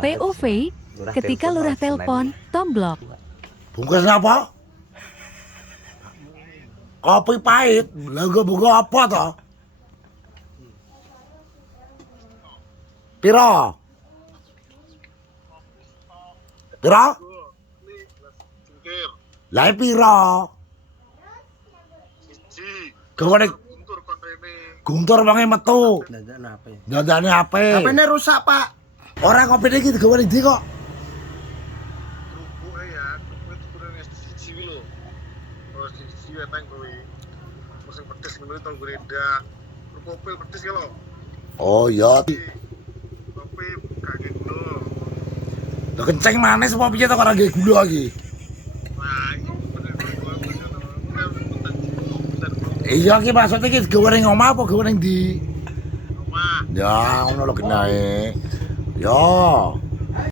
POV, ketika lurah telepon, tomblok. Bungkus apa? Kopi pahit, lagu buka apa toh? Piro? Piro? Lah piro? Gawane guntur bange metu. Dandane apa? HP-ne rusak, Pak. Ora kopi iki gawane ndi kok? Oh iya. Lah kenceng manis apa piye to kok ora nggih gula iki? Iya ki maksud iki goreng omah apa goreng di? Ya ngono lho genahe. Ya.